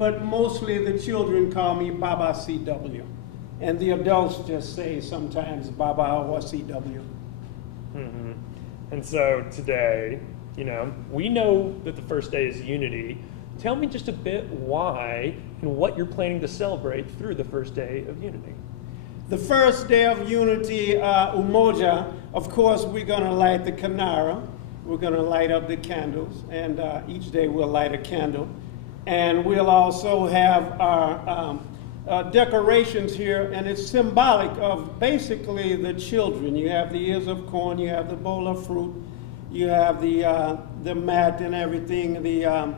but mostly the children call me Baba CW. And the adults just say sometimes Baba or CW. Mm-hmm. And so today, you know, we know that the first day is Unity. Tell me just a bit why and what you're planning to celebrate through the first day of Unity. The first day of Unity, Umoja, of course, we're going to light the Kanara. We're going to light up the candles, and each day we'll light a candle. And we'll also have our decorations here, and it's symbolic of basically the children. You have the ears of corn, you have the bowl of fruit, you have the mat and everything, the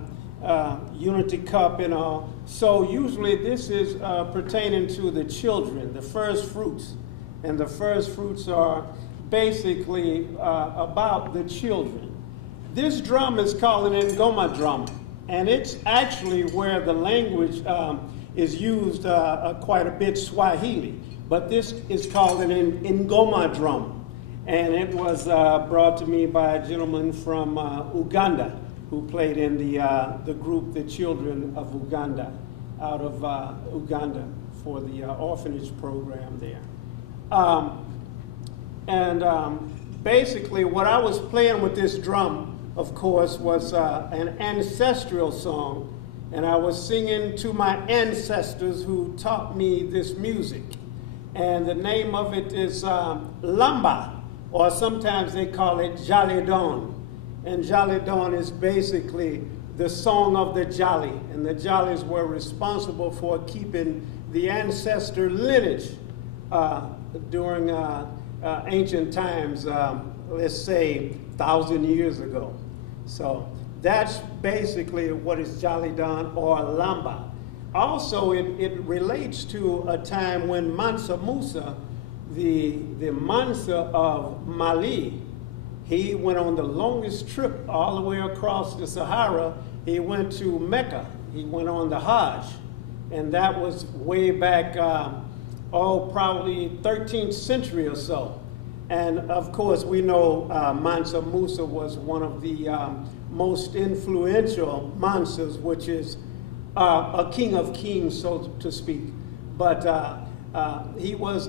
Unity cup and all. So usually this is pertaining to the children, the first fruits. And the first fruits are basically about the children. This drum is called an Ngoma drum, and it's actually where the language is used quite a bit, Swahili. But this is called an Ngoma drum. And it was brought to me by a gentleman from Uganda who played in the group, the Children of Uganda, out of Uganda for the orphanage program there. Basically what I was playing with this drum, of course, was an ancestral song. And I was singing to my ancestors who taught me this music. And the name of it is Lamba, or sometimes they call it Jolly Dawn. And Jolly Dawn is basically the song of the Jolly. And the Jollies were responsible for keeping the ancestor lineage during ancient times, let's say 1,000 years ago. So that's basically what is Jolly Dawn or Lamba. Also, it relates to a time when Mansa Musa, the Mansa of Mali, he went on the longest trip all the way across the Sahara. He went to Mecca. He went on the Hajj. And that was way back, probably 13th century or so. And of course, we know Mansa Musa was one of the most influential Mansas, which is a king of kings, so to speak. But he was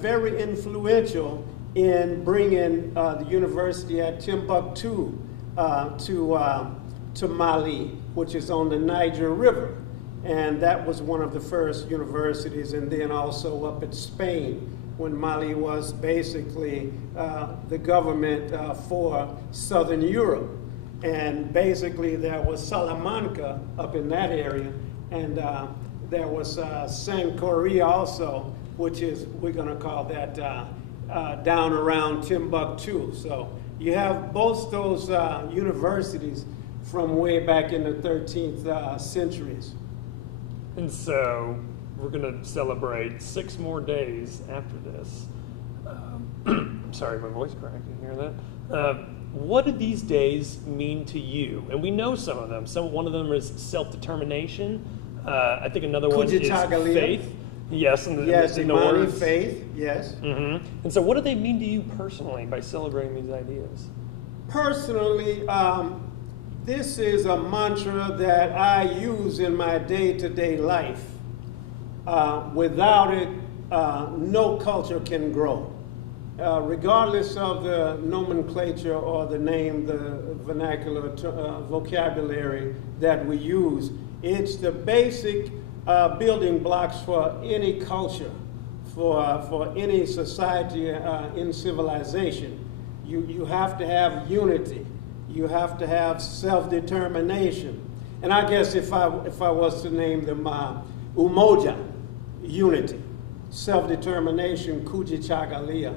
very influential in bringing the university at Timbuktu to Mali, which is on the Niger River. And that was one of the first universities, and then also up in Spain, when Mali was basically the government for Southern Europe. And basically there was Salamanca up in that area, and there was Sankore also, which is, we're gonna call that down around Timbuktu. So you have both those universities from way back in the 13th centuries. And so we're going to celebrate 6 more days after this. I'm sorry, my voice cracked. You hear that? What do these days mean to you? And we know some of them. One of them is self-determination. I think another one is faith. Yes, in the words. Faith, yes. Mm-hmm. And so what do they mean to you personally by celebrating these ideas? Personally, this is a mantra that I use in my day-to-day life. Without it, no culture can grow. Regardless of the nomenclature or the name, the vernacular vocabulary that we use, it's the basic building blocks for any culture, for any society in civilization. You have to have unity. You have to have self-determination. And I guess if I was to name them Umoja, unity, self-determination, Kujichagalia,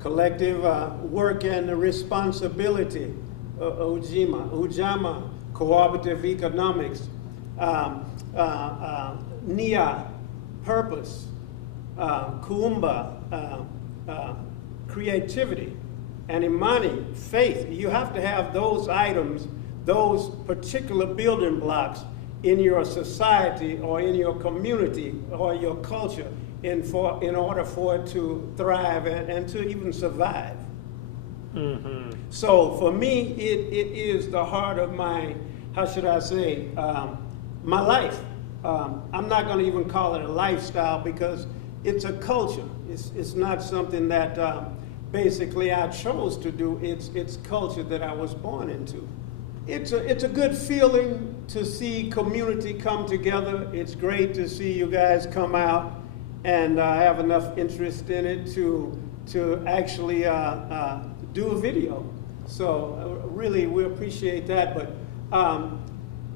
collective work and responsibility, Ujama, cooperative economics, Nia, purpose, Kuumba, creativity, and Imani, faith. You have to have those items, those particular building blocks in your society or in your community or your culture in order for it to thrive and to even survive. Mm-hmm. So for me, it is the heart of my, how should I say, my life. I'm not going to even call it a lifestyle because it's a culture. It's not something that basically I chose to do. It's culture that I was born into. It's a good feeling to see community come together. It's great to see you guys come out and have enough interest in it to actually do a video. So really, we appreciate that. But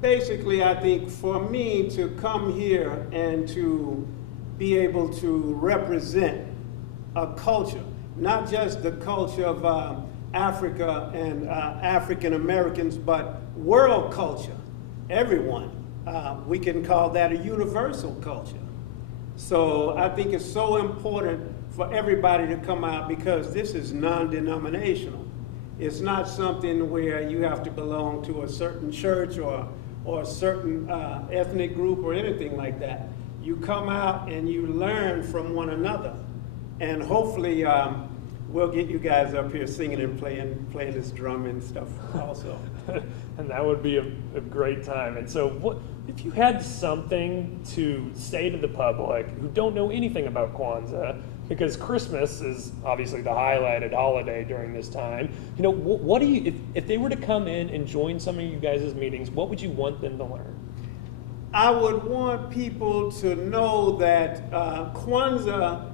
basically, I think for me to come here and to be able to represent a culture, not just the culture of Africa and African Americans, but world culture, everyone. We can call that a universal culture. So I think it's so important for everybody to come out because this is non-denominational. It's not something where you have to belong to a certain church or a certain ethnic group or anything like that. You come out and you learn from one another. And hopefully we'll get you guys up here singing and playing this drum and stuff also. And that would be a great time. And so what, if you had something to say to the public who don't know anything about Kwanzaa, because Christmas is obviously the highlighted holiday during this time, you know, what do you, if they were to come in and join some of you guys' meetings, what would you want them to learn? I would want people to know that Kwanzaa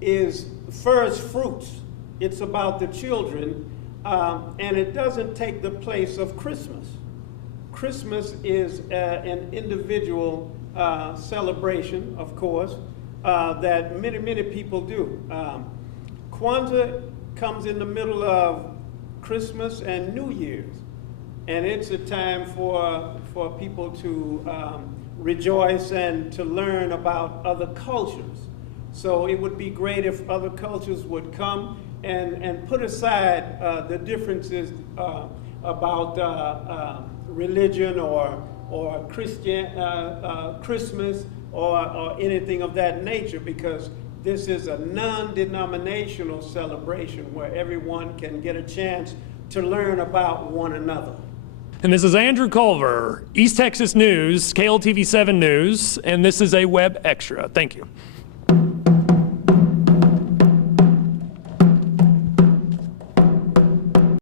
is first fruits. It's about the children, and it doesn't take the place of Christmas. Christmas is an individual celebration, of course, that many people do. Kwanzaa comes in the middle of Christmas and New Year's, and it's a time for people to rejoice and to learn about other cultures. So it would be great if other cultures would come and put aside the differences about religion or Christmas or anything of that nature, because this is a non-denominational celebration where everyone can get a chance to learn about one another. And this is Andrew Culver, East Texas News, KLTV 7 News, and this is a WebXtra. Thank you.